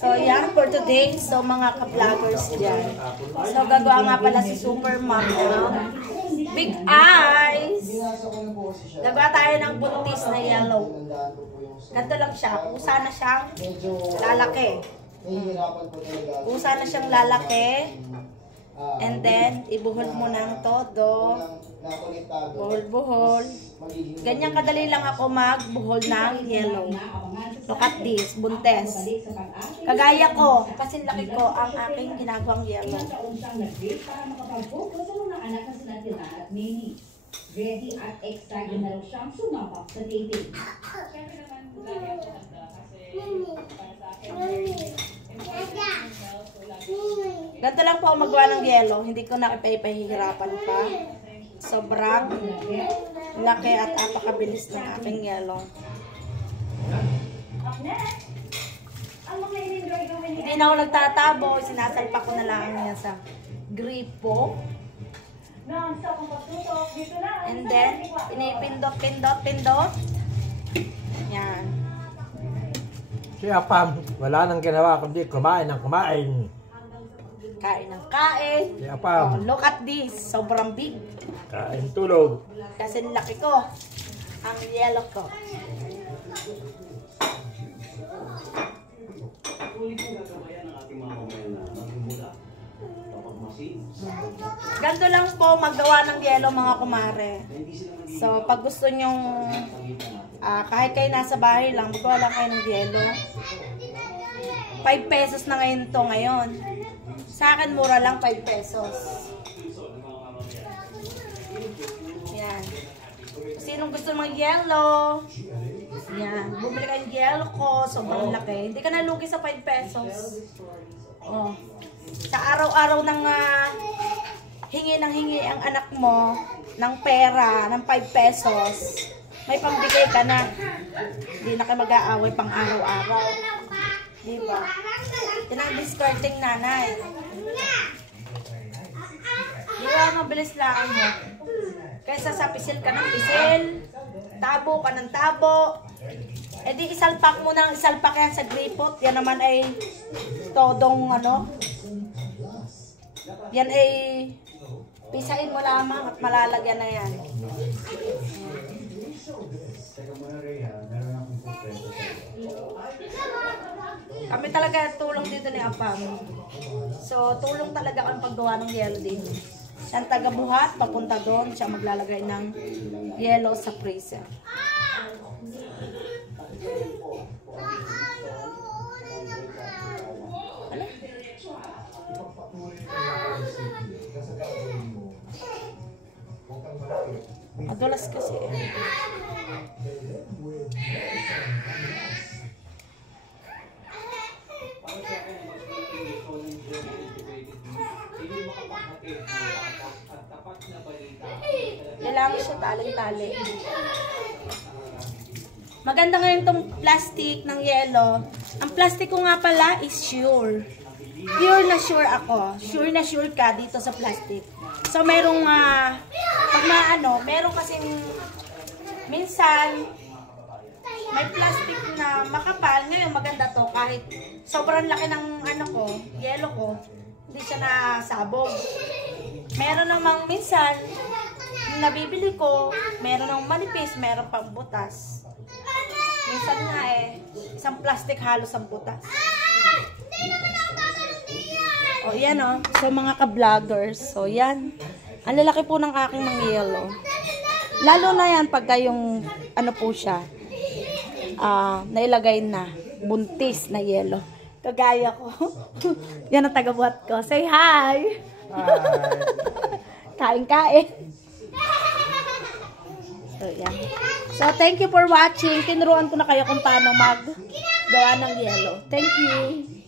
So, yan for today. So, mga ka-vloggers dyan. So, gagawa nga pala si Super Mom ng Big Eyes. Gagawa tayo ng buntis na yellow. Ganito lang siya. Pusa na siyang lalaki. Pusa na siyang lalaki. And then, ibuhol mo ng todo. Buhol-buhol. Ganyan kadali lang ako magbuhol ng yellow. Look at this, buntes. Kagaya ko, kasi laki ko ang aking ginagawang yellow. Ready at excited na raw siyang sumabak sa dating. Ganito lang po ako magawa ng yellow. Hindi ko na ipahihirapan pa. Sobrang laki at apakabilis ng aking yellow. Hindi na ako nagtatabo. Sinasalpa ko na lang yan sa gripo. And then, pinipindot. Yan. Si Apam, wala nang ginawa kundi kumain ng kumain. Kain ng kain. Si Apam. Oh, look at this. Sobrang big. Kain tulog. Kasi laki ko. Ang yellow ko. Ganito lang po maggawa ng yellow mga kumare. So, pag gusto nyong kahit kayo nasa bahay lang, magawa lang kayo ng yellow. 5 pesos na ngayon to ngayon. Sa akin, mura lang 5 pesos. Yan. Sinong gusto ng yellow? Yan. Bumili kayo ng yellow ko. Sobrang laki. Hindi ka nalugi sa 5 pesos. Oh. Sa araw-araw ng hingi ang anak mo ng pera, ng 5 pesos, may pambigay ka na. Hindi na kayo mag-aaway pang araw-araw. Diba? Yan ang discarding nanay. Diba, mabilis lang mo. Kaysa sa pisil ka ng pisil, tabo ka ng tabo, eh di isalpak mo ng isalpak yan sa gripot. Yan naman ay todong ano. Yan ay pisain mo lamang at malalagyan na yan. Kami talaga tulong dito ni Apam. So, tulong talaga ang paggawa ng yellow dito. Siya ang taga-buhat, papunta doon, siya maglalagay ng yellow sa freezer. Madulas kasi. Kailangan siya taling-tali. Maganda ngayon itong plastic ng yellow. Ang plastic ko nga pala is Sure. Pure na sure ako. Sure na sure ka dito sa plastic. So, merong, pag maano, meron kasing, minsan, may plastic na makapal. Ngayon, maganda to. Kahit sobrang laki ng, ano ko, yellow ko, hindi siya nasabog. Meron namang minsan, nabibili ko, meron ng manipis, meron pang butas. Minsan nga isang plastic halos ang butas. O, yan o. So, mga ka-vloggers. So, yan. Ang lalaki po ng aking mga yellow. Lalo na yan pagka yung, ano po siya, nailagay na, buntis na yellow. Kagaya ko. Yan ang taga-buhat ko. Say hi! Hi! Kain-kain. So, yan. So, thank you for watching. Tinuruan ko na kayo kung paano mag-gawa ng yellow. Thank you!